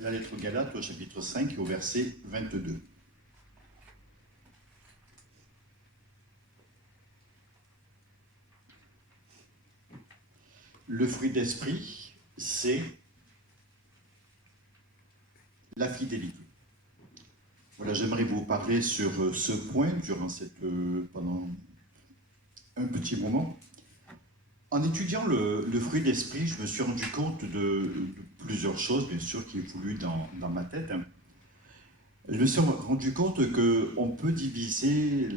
La lettre aux Galates au chapitre 5 et au verset 22. Le fruit d'esprit, c'est la fidélité. Voilà, j'aimerais vous parler sur ce point pendant un petit moment. En étudiant le fruit d'esprit, je me suis rendu compte de plusieurs choses, bien sûr, qui évoluent dans ma tête. Je me suis rendu compte qu'on peut diviser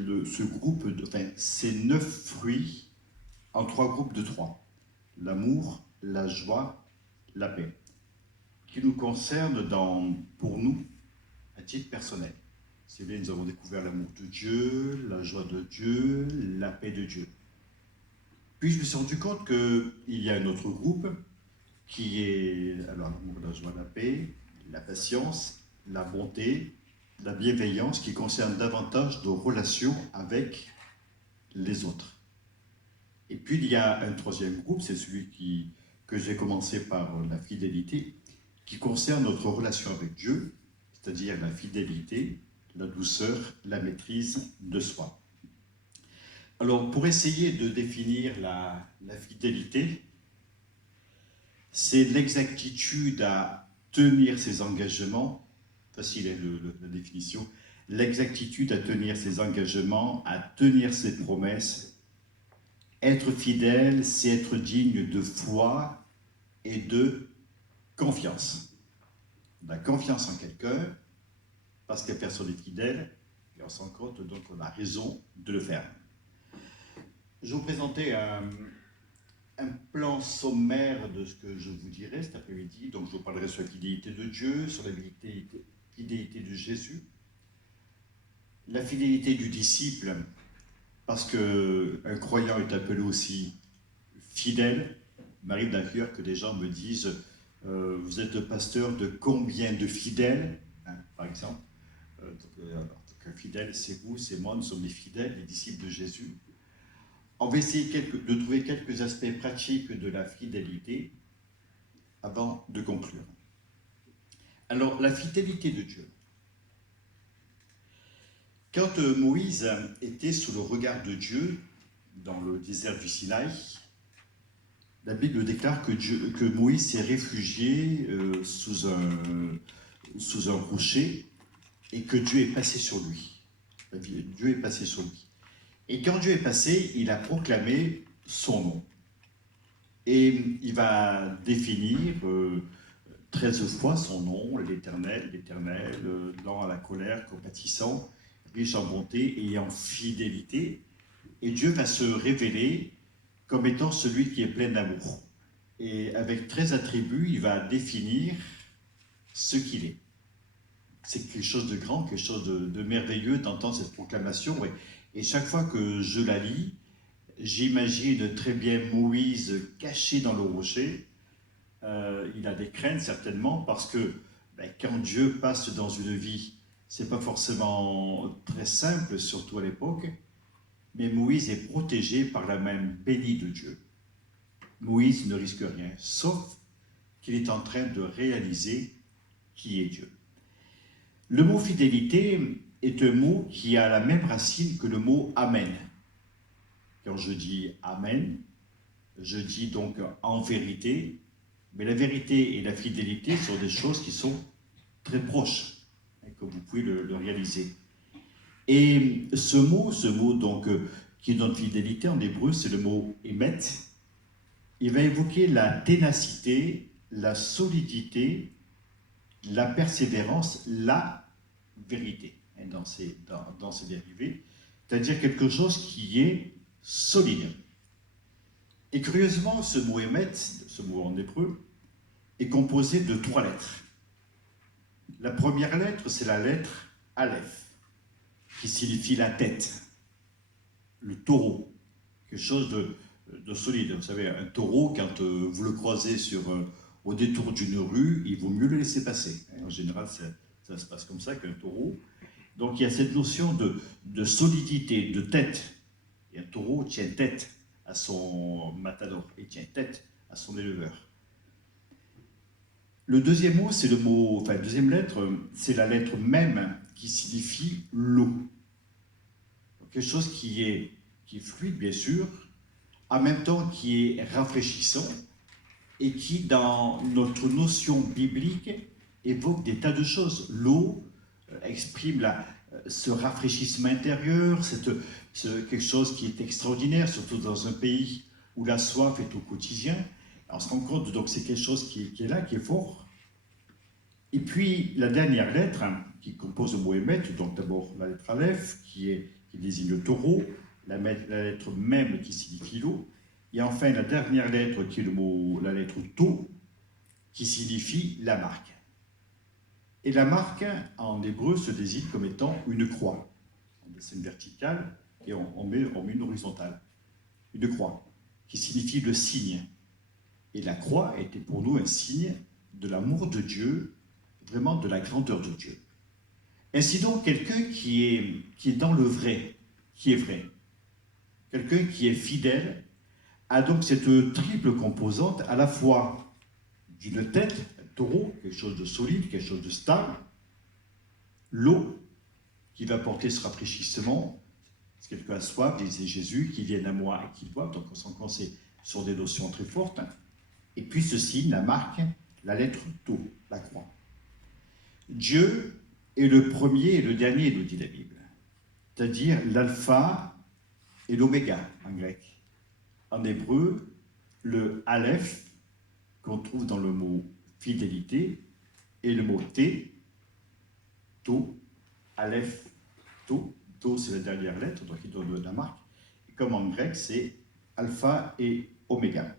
ces 9 fruits en 3 groupes de 3. L'amour, la joie, la paix, qui nous concernent pour nous, à titre personnel. C'est bien, nous avons découvert l'amour de Dieu, la joie de Dieu, la paix de Dieu. Puis je me suis rendu compte qu'il y a un autre groupe qui est alors l'amour, la joie, la paix, la patience, la bonté, la bienveillance, qui concerne davantage nos relations avec les autres. Et puis il y a un troisième groupe, c'est que j'ai commencé par la fidélité, qui concerne notre relation avec Dieu, c'est-à-dire la fidélité, la douceur, la maîtrise de soi. Alors, pour essayer de définir la fidélité, c'est l'exactitude à tenir ses engagements, facile est la définition, l'exactitude à tenir ses engagements, à tenir ses promesses. Être fidèle, c'est être digne de foi et de confiance. On a confiance en quelqu'un, parce que personne n'est fidèle, et on s'en compte, donc on a raison de le faire. Je vais vous présenter un plan sommaire de ce que je vous dirai cet après-midi. Donc je vous parlerai sur la fidélité de Dieu, sur la fidélité de Jésus, la fidélité du disciple, parce qu'un croyant est appelé aussi fidèle. Il m'arrive d'ailleurs que des gens me disent vous êtes le pasteur de combien de fidèles, par exemple. Donc, un fidèle, c'est vous, c'est moi, nous sommes les fidèles, les disciples de Jésus. On va essayer de trouver quelques aspects pratiques de la fidélité avant de conclure. Alors, la fidélité de Dieu. Quand Moïse était sous le regard de Dieu dans le désert du Sinaï, la Bible déclare que Moïse s'est réfugié sous un rocher et que Dieu est passé sur lui. Dieu est passé sur lui. Et quand Dieu est passé, il a proclamé son nom. Et il va définir 13 fois son nom, l'Éternel, l'Éternel, lent à la colère, compatissant, riche en bonté et en fidélité. Et Dieu va se révéler comme étant celui qui est plein d'amour. Et avec 13 attributs, il va définir ce qu'il est. C'est quelque chose de grand, quelque chose de merveilleux d'entendre cette proclamation. Et chaque fois que je la lis, j'imagine très bien Moïse caché dans le rocher. Il a des craintes certainement parce que quand Dieu passe dans une vie, c'est pas forcément très simple, surtout à l'époque, mais Moïse est protégé par la main bénie de Dieu. Moïse ne risque rien, sauf qu'il est en train de réaliser qui est Dieu. Le mot fidélité est un mot qui a la même racine que le mot amen. Quand je dis amen, je dis donc en vérité, mais la vérité et la fidélité sont des choses qui sont très proches, comme vous pouvez le réaliser. Et ce mot donc, qui donne fidélité en hébreu, c'est le mot émet. Il va évoquer la ténacité, la solidité, la persévérance, la vérité dans ces dérivés, c'est-à-dire quelque chose qui est solide. Et curieusement, ce mot émet, ce mot en hébreu, est composé de 3 lettres. La première lettre, c'est la lettre Aleph, qui signifie la tête, le taureau, quelque chose de solide. Vous savez, un taureau, quand vous le croisez au détour d'une rue, il vaut mieux le laisser passer. En général, ça se passe comme ça qu'un taureau. Donc il y a cette notion de solidité, de tête. Et un taureau tient tête à son matador, et tient tête à son éleveur. Le deuxième mot, c'est le mot, enfin, deuxième lettre, c'est la lettre même qui signifie l'eau. Quelque chose qui est fluide, bien sûr, en même temps qui est rafraîchissant et qui, dans notre notion biblique, évoque des tas de choses. L'eau exprime ce rafraîchissement intérieur, quelque chose qui est extraordinaire, surtout dans un pays où la soif est au quotidien. On se rend compte, donc c'est quelque chose qui est là, qui est fort. Et puis la dernière lettre, qui compose le mot émet, donc d'abord la lettre Aleph, qui désigne le taureau, la lettre même qui signifie l'eau, et enfin la dernière lettre qui est la lettre Tau, qui signifie la marque. Et la marque, en hébreu, se désigne comme étant une croix. On dessine une verticale et on met une horizontale. Une croix, qui signifie le signe. Et la croix était pour nous un signe de l'amour de Dieu, vraiment de la grandeur de Dieu. Ainsi donc, quelqu'un qui est dans le vrai, qui est vrai, quelqu'un qui est fidèle, a donc cette triple composante à la fois d'une tête, un taureau, quelque chose de solide, quelque chose de stable, l'eau qui va porter ce rafraîchissement, si quelqu'un a soif, disait Jésus, qu'il vienne à moi et qu'il boive, donc on s'en compte, c'est sur des notions très fortes, et puis ce signe, la marque, la lettre Tau, la croix. Dieu est le premier et le dernier, nous dit la Bible, c'est-à-dire l'alpha et l'oméga en grec. En hébreu, le aleph, qu'on trouve dans le mot fidélité, et le mot T, Tau, aleph, Tau. Tau, c'est la dernière lettre, donc il donne la marque. Et comme en grec, c'est alpha et oméga.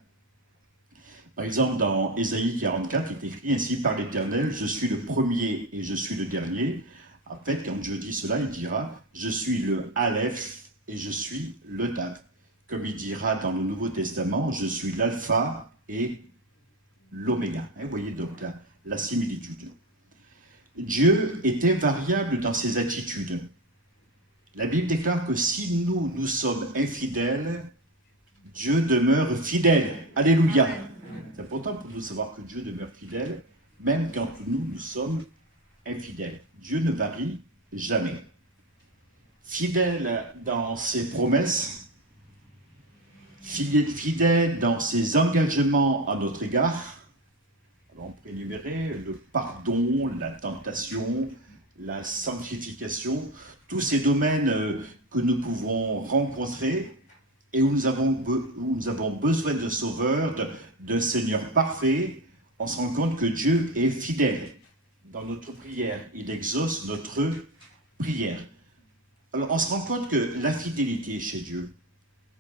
Par exemple, dans Ésaïe 44, il est écrit ainsi par l'Éternel, je suis le premier et je suis le dernier. En fait, quand Dieu dit cela, il dira, je suis le aleph et je suis le tav. Comme il dira dans le Nouveau Testament, je suis l'alpha et l'oméga. Vous voyez donc la similitude. Dieu est invariable dans ses attitudes. La Bible déclare que si nous sommes infidèles, Dieu demeure fidèle. Alléluia. C'est important pour nous de savoir que Dieu demeure fidèle, même quand nous sommes infidèles. Dieu ne varie jamais. Fidèle dans ses promesses, fidèle dans ses engagements à notre égard. Alors on pourrait énumérer le pardon, la tentation, la sanctification, tous ces domaines que nous pouvons rencontrer et où nous avons besoin de sauveur, d'un Seigneur parfait. On se rend compte que Dieu est fidèle dans notre prière. Il exauce notre prière. Alors on se rend compte que la fidélité chez Dieu,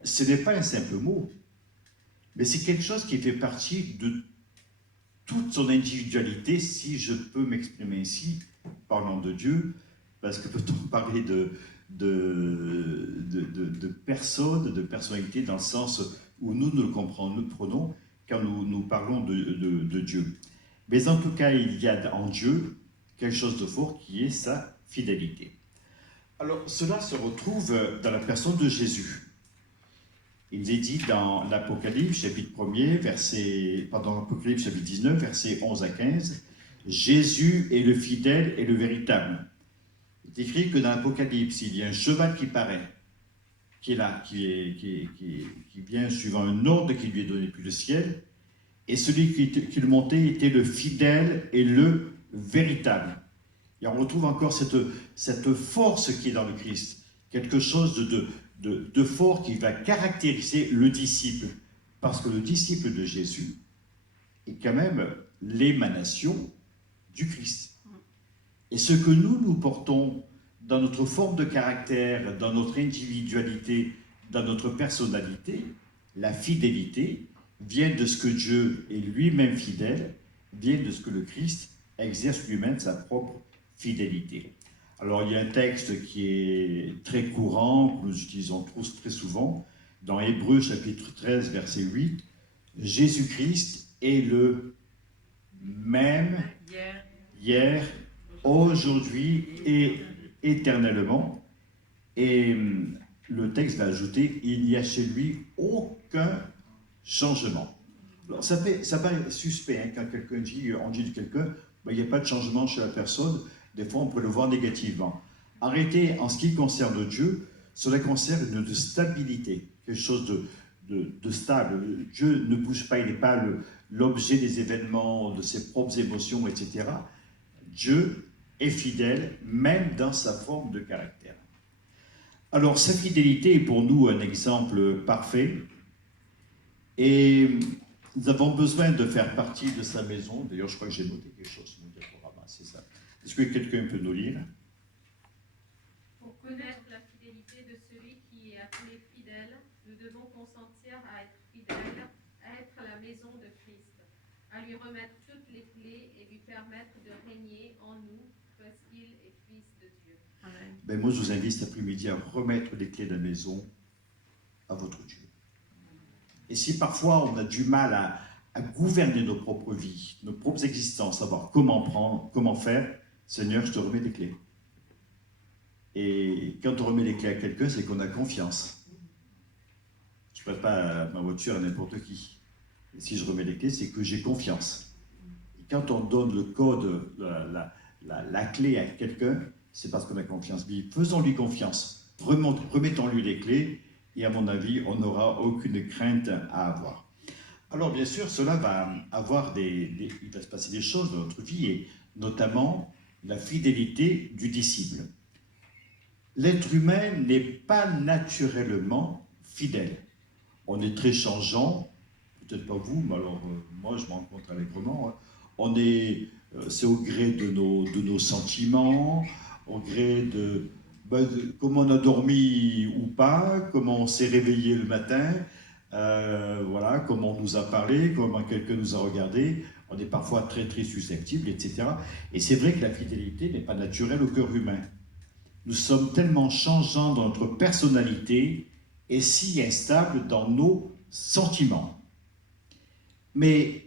ce n'est pas un simple mot, mais c'est quelque chose qui fait partie de toute son individualité, si je peux m'exprimer ainsi, parlant de Dieu, parce que peut-on parler de personnes, de personnalités, dans le sens où nous le prenons quand nous parlons de Dieu. Mais en tout cas, il y a en Dieu quelque chose de fort qui est sa fidélité. Alors, cela se retrouve dans la personne de Jésus. Il est dit dans l'Apocalypse, chapitre 1er, Apocalypse, chapitre 19, versets 11 à 15, Jésus est le fidèle et le véritable. Il est écrit que dans l'Apocalypse, il y a un cheval qui paraît, qui est là, qui vient suivant un ordre qui lui est donné depuis le ciel, et celui qui le montait était le fidèle et le véritable. Et on retrouve encore cette force qui est dans le Christ, quelque chose de fort qui va caractériser le disciple, parce que le disciple de Jésus est quand même l'émanation du Christ. Et ce que nous portons dans notre forme de caractère, dans notre individualité, dans notre personnalité, la fidélité vient de ce que Dieu est lui-même fidèle, vient de ce que le Christ exerce lui-même sa propre fidélité. Alors il y a un texte qui est très courant, que nous utilisons très souvent, dans Hébreux chapitre 13, verset 8, Jésus-Christ est le même hier, aujourd'hui et éternellement. Et le texte va ajouter, il n'y a chez lui aucun changement. Alors, ça paraît suspect hein, quand quelqu'un dit, on dit de quelqu'un, ben, il n'y a pas de changement chez la personne. Des fois, on peut le voir négativement. En réalité, en ce qui concerne Dieu, cela concerne une stabilité, quelque chose de stable. Dieu ne bouge pas, il n'est pas l'objet des événements, de ses propres émotions, etc. Dieu est fidèle, même dans sa forme de caractère. Alors, sa fidélité est pour nous un exemple parfait. Et nous avons besoin de faire partie de sa maison. D'ailleurs, je crois que j'ai noté quelque chose sur mon diaporama, c'est ça. Est-ce que quelqu'un peut nous lire? Pour connaître la fidélité de celui qui est appelé fidèle, nous devons consentir à être fidèles, à être la maison de Christ, à lui remettre toutes les clés et lui permettre de régner en nous parce qu'il est fils de Dieu. Amen. Ben moi, je vous invite cet après-midi à remettre les clés de la maison à votre Dieu. Et si parfois on a du mal à gouverner nos propres vies, nos propres existences, savoir comment prendre, comment faire, Seigneur, je te remets les clés. Et quand on remet les clés à quelqu'un, c'est qu'on a confiance. Je ne prête pas ma voiture à n'importe qui. Et si je remets les clés, c'est que j'ai confiance. Et quand on donne le code, la clé à quelqu'un, c'est parce qu'on a confiance. Mais faisons-lui confiance. Remettons-lui les clés. Et à mon avis, on n'aura aucune crainte à avoir. Alors bien sûr, cela va avoir il va se passer des choses dans notre vie, et notamment la fidélité du disciple. L'être humain n'est pas naturellement fidèle. On est très changeant, peut-être pas vous, mais alors moi je m'en rencontre allègrement. C'est au gré de nos sentiments, au gré de comment on a dormi ou pas, comment on s'est réveillé le matin, voilà, comment on nous a parlé, comment quelqu'un nous a regardé. On est parfois très très susceptible, etc. Et c'est vrai que la fidélité n'est pas naturelle au cœur humain. Nous sommes tellement changeants dans notre personnalité et si instables dans nos sentiments. Mais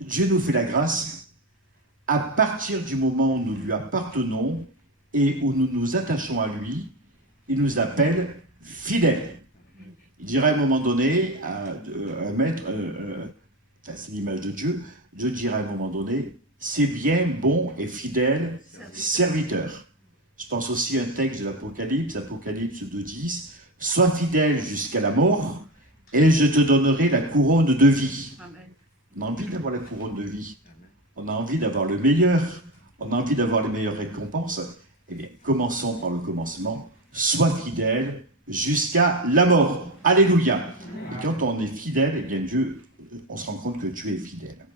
Dieu nous fait la grâce, à partir du moment où nous lui appartenons et où nous nous attachons à lui, il nous appelle fidèles. Il dira à un moment donné à un maître, c'est l'image de Dieu, Dieu dira à un moment donné, c'est bien, bon et fidèle serviteur. Je pense aussi à un texte de l'Apocalypse, Apocalypse 2,10, sois fidèle jusqu'à la mort et je te donnerai la couronne de vie. Amen. On a envie d'avoir la couronne de vie. On a envie d'avoir le meilleur. On a envie d'avoir les meilleures récompenses. Eh bien, commençons par le commencement. Sois fidèle jusqu'à la mort. Alléluia. Et quand on est fidèle, eh bien Dieu, on se rend compte que Dieu est fidèle.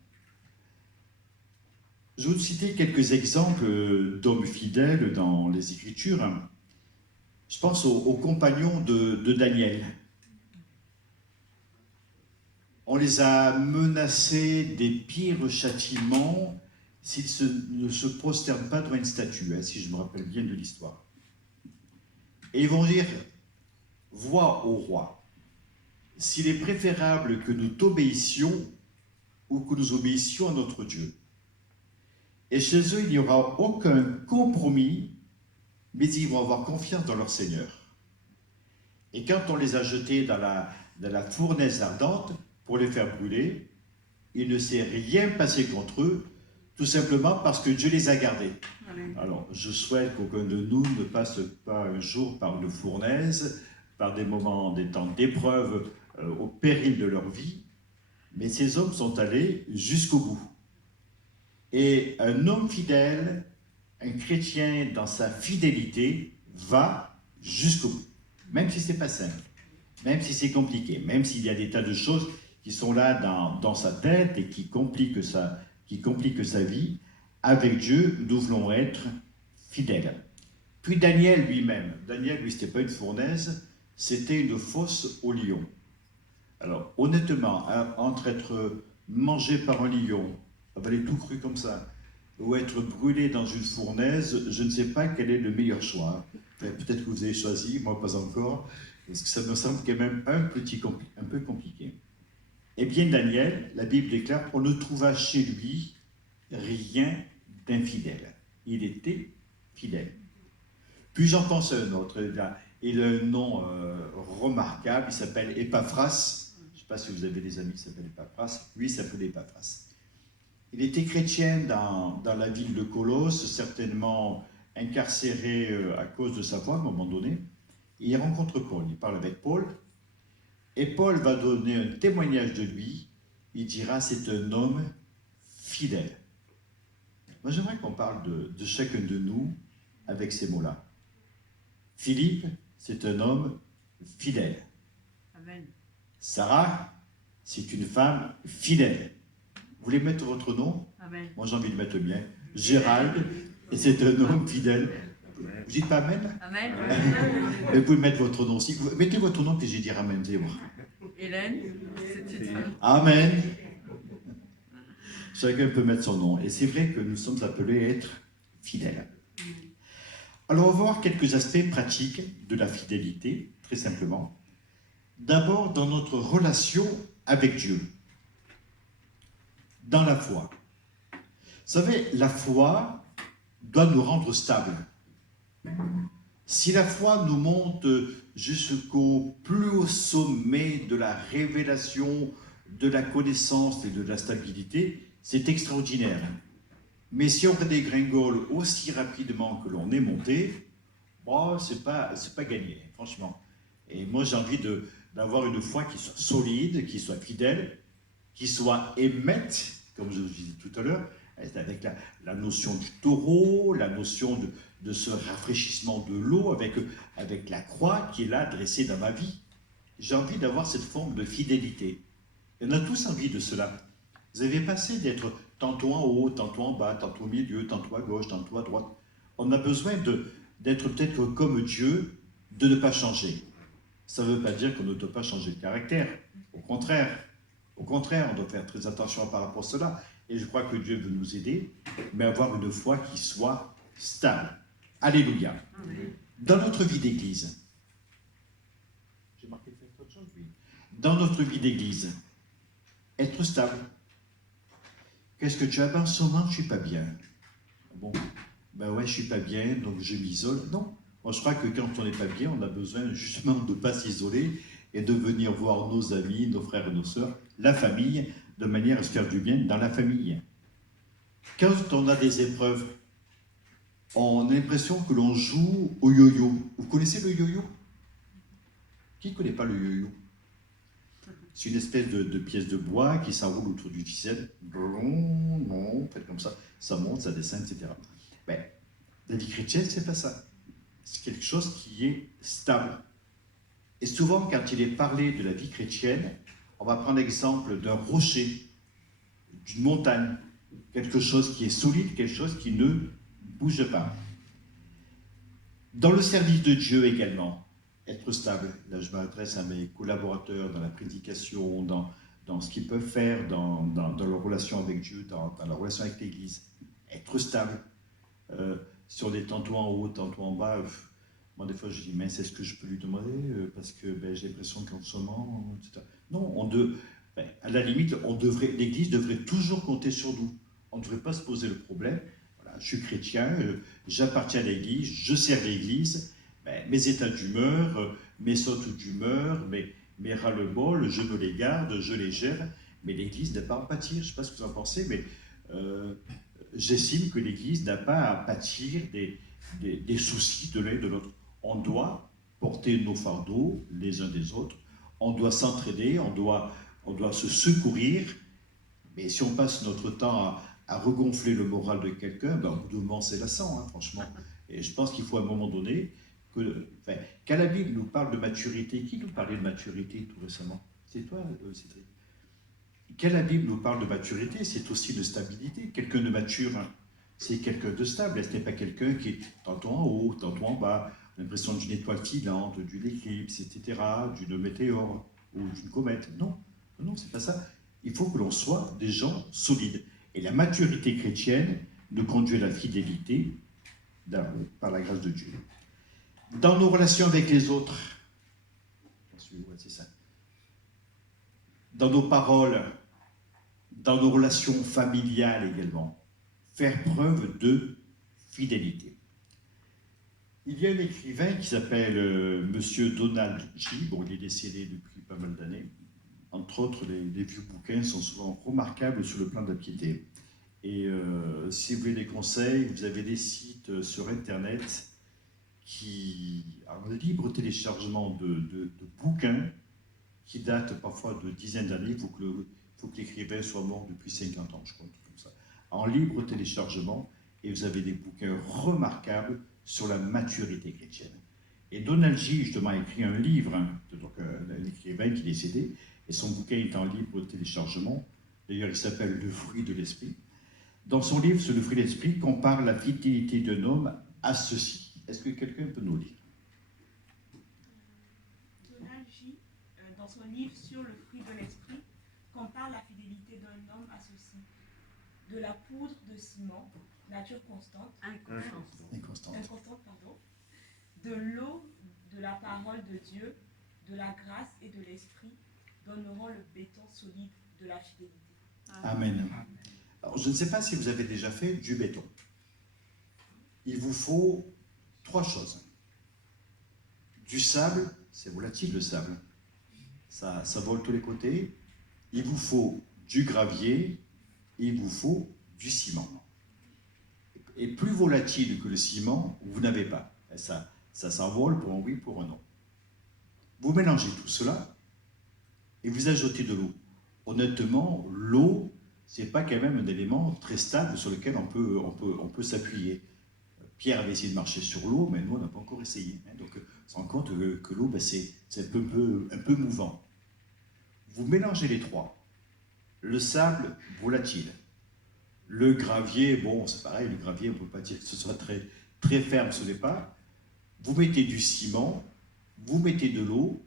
Je vais vous citer quelques exemples d'hommes fidèles dans les Écritures. Je pense aux compagnons de Daniel. On les a menacés des pires châtiments s'ils ne se prosternent pas devant une statue, si je me rappelle bien de l'histoire. Et ils vont dire, vois au roi, s'il est préférable que nous t'obéissions ou que nous obéissions à notre Dieu. Et chez eux, il n'y aura aucun compromis, mais ils vont avoir confiance dans leur Seigneur. Et quand on les a jetés dans la fournaise ardente pour les faire brûler, il ne s'est rien passé contre eux, tout simplement parce que Dieu les a gardés. Amen. Alors, je souhaite qu'aucun de nous ne passe pas un jour par une fournaise, par des moments, des temps d'épreuve, au péril de leur vie, mais ces hommes sont allés jusqu'au bout. Et un homme fidèle, un chrétien dans sa fidélité, va jusqu'au bout. Même si ce n'est pas simple, même si c'est compliqué, même s'il y a des tas de choses qui sont là dans sa tête et qui compliquent sa vie, avec Dieu, nous voulons être fidèles. Puis Daniel lui-même, ce n'était pas une fournaise, c'était une fosse au lion. Alors, honnêtement, entre être mangé par un lion, avaler tout cru comme ça, ou être brûlé dans une fournaise, je ne sais pas quel est le meilleur choix. Peut-être que vous avez choisi, moi pas encore, parce que ça me semble quand même un peu compliqué. Eh bien, Daniel, la Bible déclare, on ne trouva chez lui rien d'infidèle. Il était fidèle. Puis j'en pense à un autre, il a un nom remarquable, il s'appelle Épaphras. Je pas si vous avez des amis qui s'appellent Epaphras. Lui, il s'appelait Epaphras. Il était chrétien dans la ville de Colosse, certainement incarcéré à cause de sa foi à un moment donné. Et il rencontre Paul, il parle avec Paul, et Paul va donner un témoignage de lui. Il dira, c'est un homme fidèle. Moi, j'aimerais qu'on parle de chacun de nous avec ces mots-là. Philippe, c'est un homme fidèle. Amen. Sarah, c'est une femme fidèle. Vous voulez mettre votre nom? Amen. Moi, j'ai envie de mettre le mien. Gérald, et c'est un homme fidèle. Vous dites pas Amen? Amen. Vous pouvez mettre votre nom aussi. Mettez votre nom, puis je vais dire Amen. Vous allez voir. Hélène, c'était Amen. Chacun peut mettre son nom. Et c'est vrai que nous sommes appelés à être fidèles. Alors, on va voir quelques aspects pratiques de la fidélité, très simplement. D'abord, dans notre relation avec Dieu. Dans la foi. Vous savez, la foi doit nous rendre stables. Si la foi nous monte jusqu'au plus haut sommet de la révélation, de la connaissance et de la stabilité, c'est extraordinaire. Mais si on dégringole aussi rapidement que l'on est monté, bon, c'est pas gagné, franchement. Et moi, j'ai envie d'avoir une foi qui soit solide, qui soit fidèle, qui soit émette, comme je vous disais tout à l'heure, avec la notion du taureau, la notion de ce rafraîchissement de l'eau, avec la croix qui est là dressée dans ma vie. J'ai envie d'avoir cette forme de fidélité. Et on a tous envie de cela. Vous avez passé d'être tantôt en haut, tantôt en bas, tantôt au milieu, tantôt à gauche, tantôt à droite. On a besoin d'être peut-être comme Dieu, de ne pas changer. Ça ne veut pas dire qu'on ne doit pas changer de caractère. Au contraire, on doit faire très attention par rapport à cela. Et je crois que Dieu veut nous aider, mais avoir une foi qui soit stable. Alléluia. Amen. Dans notre vie d'église, j'ai marqué quelque autre chose, oui. Dans notre vie d'église, être stable. Qu'est-ce que tu as? Ben, en ce moment, je ne suis pas bien. Bon, ben ouais, je ne suis pas bien, donc je m'isole. Non. Moi, je crois que quand on n'est pas bien, on a besoin justement de ne pas s'isoler et de venir voir nos amis, nos frères et nos sœurs, la famille, de manière à se faire du bien dans la famille. Quand on a des épreuves, on a l'impression que l'on joue au yo-yo. Vous connaissez le yo-yo? Qui ne connaît pas le yo-yo? C'est une espèce de pièce de bois qui s'enroule autour du ficelle. Faites comme ça, ça monte, ça descend, etc. Ben, la vie chrétienne, c'est pas ça. C'est quelque chose qui est stable. Et souvent, quand il est parlé de la vie chrétienne, on va prendre l'exemple d'un rocher, d'une montagne, quelque chose qui est solide, quelque chose qui ne bouge pas. Dans le service de Dieu également, être stable. Là, je m'adresse à mes collaborateurs dans la prédication, dans ce qu'ils peuvent faire, dans leur relation avec Dieu, dans leur relation avec l'Église. Être stable. Si on est tantôt en haut, tantôt en bas, moi, des fois, je dis, mais c'est ce que je peux lui demander, parce que j'ai l'impression qu'en ce moment, etc. Non, à la limite, l'Église devrait toujours compter sur nous. On ne devrait pas se poser le problème. Voilà, je suis chrétien, j'appartiens à l'Église, je sers l'Église, mes états d'humeur, mes sautes d'humeur, mes ras-le-bol, je me les garde, je les gère, mais l'Église n'a pas à en pâtir. Je ne sais pas ce que vous en pensez, mais j'estime que l'Église n'a pas à pâtir des soucis de l'un et de l'autre. On doit porter nos fardeaux les uns des autres, on doit s'entraider, on doit se secourir, mais si on passe notre temps à regonfler le moral de quelqu'un, au bout d'un moment c'est lassant, franchement. Et je pense qu'il faut à un moment donné quand la Bible nous parle de maturité, qui nous parlait de maturité tout récemment? C'est toi, Cédric. Quand la Bible nous parle de maturité, c'est aussi de stabilité. Quelqu'un de mature, c'est quelqu'un de stable. Ce n'est pas quelqu'un qui est tantôt en haut, tantôt en bas, l'impression d'une étoile filante, d'une éclipse, etc., d'une météore ou d'une comète. Non, c'est pas ça. Il faut que l'on soit des gens solides. Et la maturité chrétienne nous conduit à la fidélité par la grâce de Dieu. Dans nos relations avec les autres, c'est ça. Dans nos paroles, dans nos relations familiales également, faire preuve de fidélité. Il y a un écrivain qui s'appelle Monsieur Donald G. Bon, il est décédé depuis pas mal d'années. entre autres, les vieux bouquins sont souvent remarquables sur le plan de la piété. Et si vous voulez des conseils, vous avez des sites sur Internet qui, en libre téléchargement de bouquins qui datent parfois de dizaines d'années. Il faut que l'écrivain soit mort depuis 50 ans, je crois, tout comme ça. En libre téléchargement, et vous avez des bouquins remarquables sur la maturité chrétienne. Et Donald G. justement a écrit un livre, donc un écrivain qui est décédé, et son bouquin est en libre téléchargement. D'ailleurs, il s'appelle Le fruit de l'esprit. Dans son livre sur le fruit de l'esprit, il compare la fidélité d'un homme à ceci. Est-ce que quelqu'un peut nous lire? Donald G., dans son livre sur le fruit de l'esprit, compare la fidélité d'un homme à ceci. De la poudre de ciment, nature constante, Inconstante. de l'eau, de la parole de Dieu, de la grâce et de l'esprit, donneront le béton solide de la fidélité. Amen. Alors, je ne sais pas si vous avez déjà fait du béton. Il vous faut 3 choses. Du sable, c'est volatile le sable. Ça vole de tous les côtés. Il vous faut du gravier. Il vous faut du ciment. Et plus volatile que le ciment, vous n'avez pas. Ça s'envole pour un oui, pour un non. Vous mélangez tout cela et vous ajoutez de l'eau. Honnêtement, l'eau, c'est pas quand même un élément très stable sur lequel on peut s'appuyer. Pierre avait essayé de marcher sur l'eau, mais nous, on n'a pas encore essayé. Donc, on se rend compte que l'eau, c'est un peu mouvant. Vous mélangez les trois. Le sable, volatile. Le gravier, bon, c'est pareil, le gravier, on ne peut pas dire que ce soit très, très ferme, ce n'est pas. Vous mettez du ciment, vous mettez de l'eau.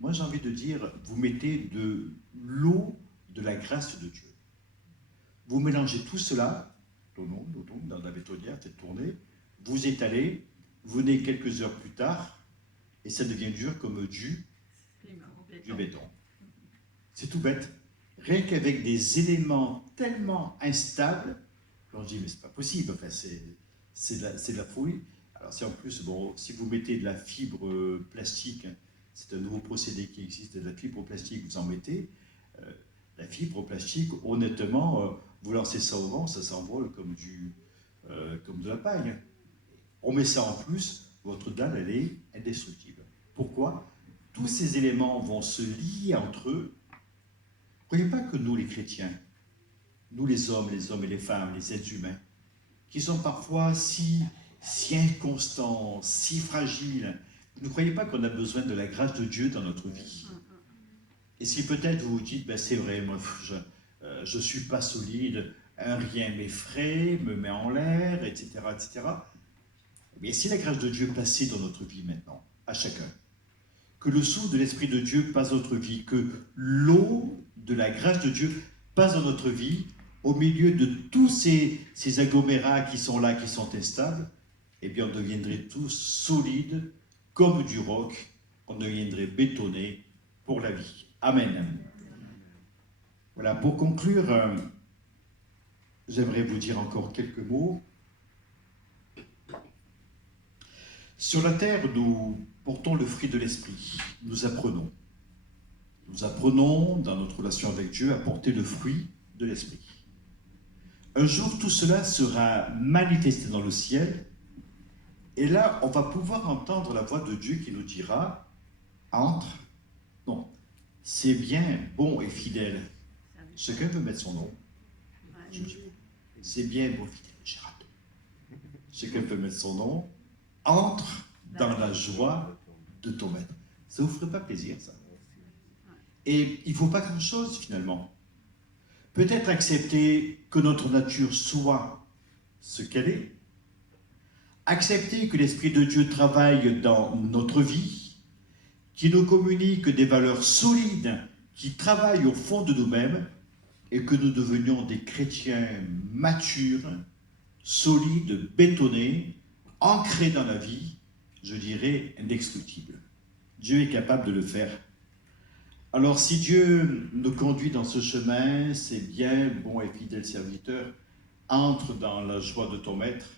Moi, j'ai envie de dire, vous mettez de l'eau de la grâce de Dieu. Vous mélangez tout cela, dans la bétonnière, faites tourner, vous étalez, vous venez quelques heures plus tard, et ça devient dur comme du béton. C'est tout bête. Rien qu'avec des éléments tellement instables, on se dit, mais c'est pas possible, enfin, c'est de la fouille. Alors si en plus, bon, si vous mettez de la fibre plastique, c'est un nouveau procédé qui existe, de la fibre plastique, vous en mettez, la fibre plastique, honnêtement, vous lancez ça au vent, ça s'envole comme de la paille. On met ça en plus, votre dalle, elle est indestructible. Pourquoi? Tous ces éléments vont se lier entre eux. Ne croyez pas que nous, les chrétiens, nous les hommes et les femmes, les êtres humains, qui sont parfois si inconstants, si fragiles, ne croyez pas qu'on a besoin de la grâce de Dieu dans notre vie. Et si peut-être vous vous dites, ben c'est vrai, moi je ne suis pas solide, un rien m'effraie, me met en l'air, etc., etc. Mais si la grâce de Dieu passait dans notre vie maintenant, à chacun, que le souffle de l'Esprit de Dieu passe dans notre vie, que l'eau de la grâce de Dieu passe dans notre vie, au milieu de tous ces agglomérats qui sont là, qui sont instables, eh bien on deviendrait tous solides, comme du roc, on deviendrait bétonné pour la vie. Amen. Voilà, pour conclure, j'aimerais vous dire encore quelques mots. Sur la terre, nous portons le fruit de l'esprit. Nous apprenons. Nous apprenons, dans notre relation avec Dieu, à porter le fruit de l'esprit. Un jour, tout cela sera manifesté dans le ciel, et là, on va pouvoir entendre la voix de Dieu qui nous dira « Entre ». Non, c'est bien, bon et fidèle. Chacun peut mettre son nom. C'est bien, bon et fidèle, Gérald. Chacun peut mettre son nom. Entre dans la joie de ton maître. Ça ne vous ferait pas plaisir, ça? Et il ne faut pas grand-chose, finalement. Peut-être accepter que notre nature soit ce qu'elle est. Accepter que l'Esprit de Dieu travaille dans notre vie, qui nous communique des valeurs solides, qui travaillent au fond de nous-mêmes, et que nous devenions des chrétiens matures, solides, bétonnés, ancrés dans la vie, je dirais indestructibles. Dieu est capable de le faire. Alors si Dieu nous conduit dans ce chemin, c'est bien, bon et fidèle serviteur, entre dans la joie de ton maître,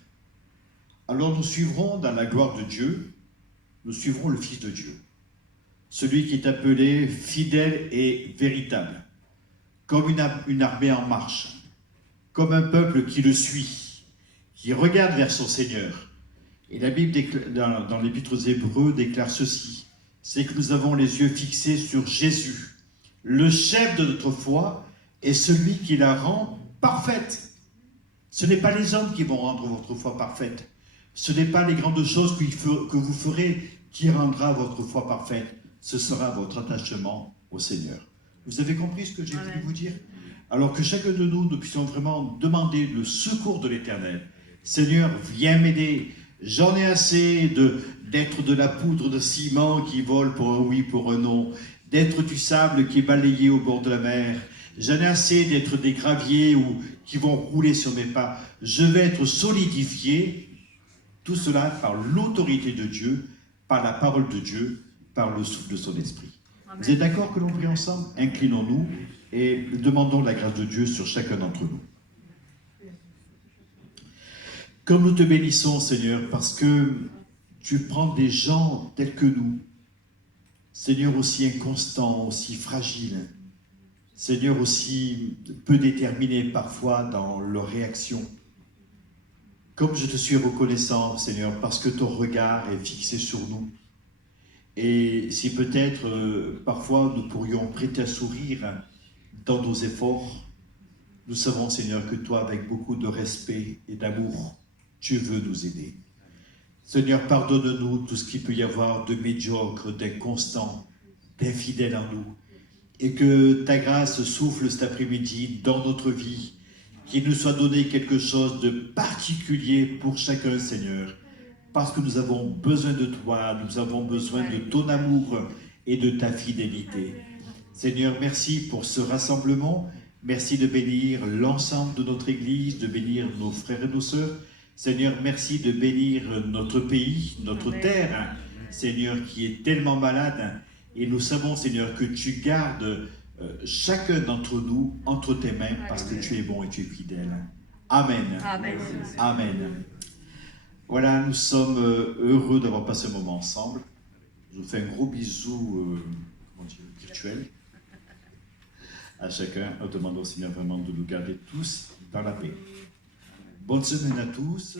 alors nous suivrons dans la gloire de Dieu, nous suivrons le Fils de Dieu. celui qui est appelé fidèle et véritable, comme une armée en marche, comme un peuple qui le suit, qui regarde vers son Seigneur. Et la Bible, dans l'Épître aux Hébreux, déclare ceci, c'est que nous avons les yeux fixés sur Jésus, le chef de notre foi et celui qui la rend parfaite. Ce n'est pas les hommes qui vont rendre votre foi parfaite. Ce n'est pas les grandes choses que vous ferez qui rendra votre foi parfaite. Ce sera votre attachement au Seigneur. Vous avez compris ce que j'ai voulu vous dire? Alors que chacun de nous, nous puissions vraiment demander le secours de l'Éternel. Seigneur, viens m'aider. J'en ai assez d'être de la poudre de ciment qui vole pour un oui, pour un non, d'être du sable qui est balayé au bord de la mer. J'en ai assez d'être des graviers qui vont rouler sur mes pas. Je vais être solidifié, tout cela par l'autorité de Dieu, par la parole de Dieu, par le souffle de son esprit. Amen. Vous êtes d'accord que l'on prie ensemble? Inclinons-nous et demandons la grâce de Dieu sur chacun d'entre nous. Comme nous te bénissons, Seigneur, parce que tu prends des gens tels que nous, Seigneur, aussi inconstants, aussi fragiles, Seigneur, aussi peu déterminés parfois dans leurs réactions. Comme je te suis reconnaissant, Seigneur, parce que ton regard est fixé sur nous. Et si peut-être, parfois, nous pourrions prêter un sourire dans nos efforts, nous savons, Seigneur, que toi, avec beaucoup de respect et d'amour, tu veux nous aider. Seigneur, pardonne-nous tout ce qu'il peut y avoir de médiocre, d'inconstant, d'infidèle en nous. Et que ta grâce souffle cet après-midi dans notre vie, qu'il nous soit donné quelque chose de particulier pour chacun, Seigneur. Parce que nous avons besoin de toi, nous avons besoin de ton amour et de ta fidélité. Seigneur, merci pour ce rassemblement. Merci de bénir l'ensemble de notre Église, de bénir nos frères et nos sœurs. Seigneur, merci de bénir notre pays, notre terre, Seigneur, qui est tellement malade. Et nous savons, Seigneur, que tu gardes chacun d'entre nous entre tes mains parce que tu es bon et tu es fidèle. Amen. Amen. Amen. Voilà, nous sommes heureux d'avoir passé un moment ensemble. Je vous fais un gros bisou virtuel à chacun, en demandant au Seigneur vraiment de nous garder tous dans la paix. Bonne semaine à tous.